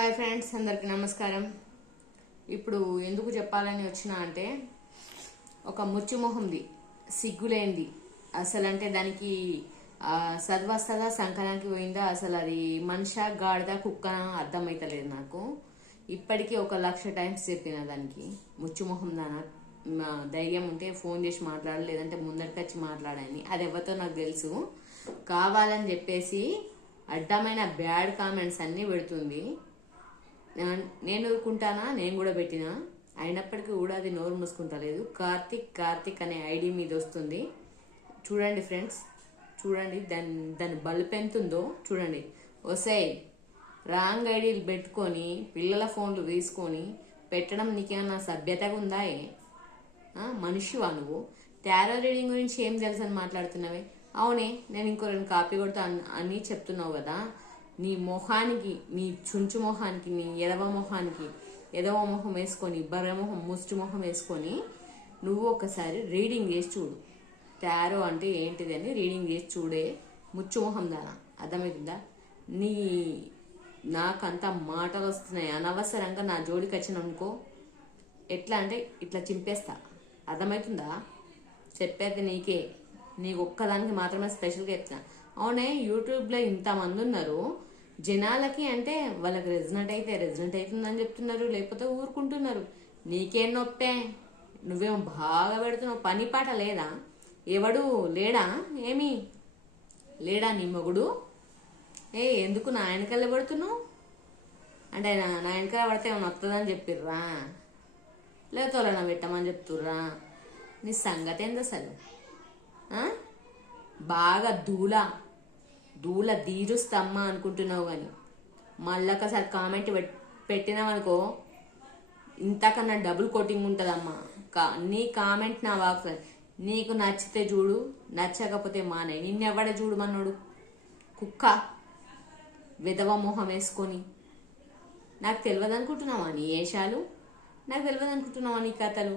Hi friends అందరికి నమస్కారం. ఇప్పుడు ఎందుకు చెప్పాలని వచ్చిన అంటే ఒక ముచ్చు మొహంది సిగ్గులేంది. అసలు అంటే దానికి ఆ, చదవస్తుందా సంకనానికి పోయిందా అసలు అది మనిషా గాడిద కుక్క అర్థమైతలేదు నాకు. ఇప్పటికీ ఒక లక్ష టైమ్స్ చెప్పిన దానికి. ముచ్చు మొహం మా ధైర్యం ఉంటే ఫోన్ చేసి మాట్లాడాలి లేదంటే ముందరికి వచ్చి మాట్లాడని అది ఎవరితో నాకు తెలుసు. కావాలని చెప్పేసి అడ్డమైన బ్యాడ్ కామెంట్స్ అన్నీ పెడుతుంది. నేను ఊరుకుంటానా? నేను కూడా పెట్టినా? అయినప్పటికీ కూడా అది నోరు మూసుకుంటలేదు కార్తిక్ కార్తిక్ అనే ఐడి మీద వస్తుంది. చూడండి ఫ్రెండ్స్. చూడండి దాని దాని బల్బ్ ఎంత ఉందో చూడండి. వసాయి రాంగ్ ఐడీలు పెట్టుకొని పిల్లల ఫోన్లు తీసుకొని పెట్టడం నీకేమన్నా సభ్యతగా ఉందా మనిషివా నువ్వు? టారో రీడింగ్ గురించి ఏం తెలుసు అని మాట్లాడుతున్నావే? అవునే నేను ఇంకో రెండు కాపీ కొడతా అని చెప్తున్నావు కదా. నీ మొహానికి నీ చుంచు మొహానికి నీ ఎదవ మొహానికి ఎదవ మొహం వేసుకొని బర్రె మొహం ముష్టి మొహం వేసుకొని నువ్వు ఒకసారి రీడింగ్ చేసి చూడు. టారో అంటే ఏంటిది అని రీడింగ్ చేసి చూడే ముచ్చు మొహం దానా. అర్థమవుతుందా నీ నాకంతా మాటలు వస్తున్నాయి. అనవసరంగా నా జోడికి వచ్చిననుకో ఎట్లా అంటే ఇట్లా చింపేస్తా. అర్థమవుతుందా చెప్పేది నీకే. నీకు ఒక్కదానికి మాత్రమే స్పెషల్గా చెప్తున్నా. అవునే యూట్యూబ్లో ఇంతమంది ఉన్నారు. జనాలకి అంటే వాళ్ళకి రెసిడెంట్ అయితే రెసిడెంట్ అవుతుందని చెప్తున్నారు లేకపోతే ఊరుకుంటున్నారు. నీకేం నొప్పే? నువ్వేమో బాగా పెడుతున్నావు? పని పాట లేదా? ఎవడు లేడా? ఏమి? లేడా నీ మొగుడు? ఏ ఎందుకు నా వెనకాల పడుతున్నావు? అంటే నా నా వెనకాల పడితే ఏమైనా వస్తుందని చెప్పిర్రా? లేకపోతే వాళ్ళని పెట్టమని చెప్తుర్రా? నీ సంగతి ఏంది అసలు? బాగా దూల. దూల దీరుస్తమ్మా అనుకుంటున్నావు కానీ మళ్ళీ ఒకసారి కామెంట్ పెట్ పెట్టినావనుకో ఇంతకన్నా డబుల్ కోటింగ్ ఉంటుందమ్మా. కా నీ కామెంట్ నా వాక్ నీకు నచ్చితే చూడు నచ్చకపోతే మానే. నిన్నెవడ చూడమన్నాడు కుక్క. విధవ మొహం వేసుకొని. నాకు తెలియదు అనుకుంటున్నావా నీ వేషాలు నాకు తెలియదు అనుకుంటున్నావా నీ కథలు?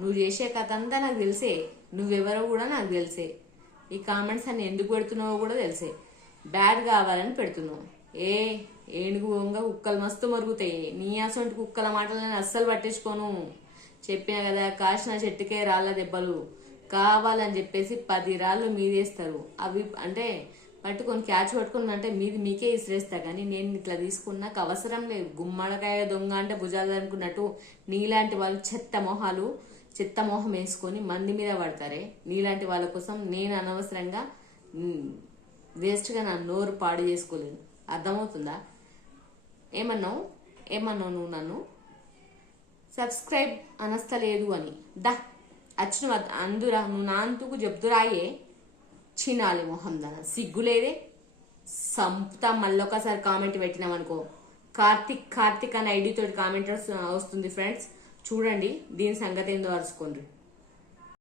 నువ్వు చేసే కథ అంతా నాకు తెలిసే. నువ్వెవరో కూడా నాకు తెలిసే. ఈ కామెంట్స్ అన్ని ఎందుకు పెడుతున్నావో కూడా తెలిసే. బ్యాడ్ కావాలని పెడుతున్నావు. ఏ ఏనుగు వంగ కుక్కలు మస్తు మరుగుతాయి. నీ అసొంటి కుక్కల మాటలు నేను అస్సలు పట్టించుకోను. చెప్పిన కదా కాసిన చెట్టుకే రాళ్ళ దెబ్బలు. కావాలని చెప్పేసి పది రాళ్ళు మీదేస్తారు. అవి అంటే పట్టుకొని క్యాచ్ పట్టుకుని అంటే మీది మీకే ఇసిరేస్తా. కానీ నేను ఇట్లా తీసుకున్నాక అవసరం లేదు. గుమ్మడికాయ దొంగ అంటే భుజాలు అనుకున్నట్టు నీలాంటి వాళ్ళు చెత్త మొహాలు చెత్త మొహం వేసుకొని మంది మీద పడతారే? నీలాంటి వాళ్ళ కోసం నేను అనవసరంగా వేస్ట్గా నా నోరు పాడు చేసుకోలేను అర్థమవుతుందా? ఏమన్నావు? ఏమన్నావు నువ్వు నన్ను? సబ్స్క్రైబ్ అనస్తలేదు అని. దా వచ్చిన అందురా నువ్వు నా అంతుకు చెప్తురాయే. చినాలి మొహం దాన. సిగ్గులేదే సంపుతా మళ్ళొకసారి కామెంట్ పెట్టినామనుకో కార్తిక్ కార్తిక్ అనే ఐడి కామెంట్ వస్తుంది ఫ్రెండ్స్. చూడండి దీని సంగతి ఏందో అరుచుకోండి.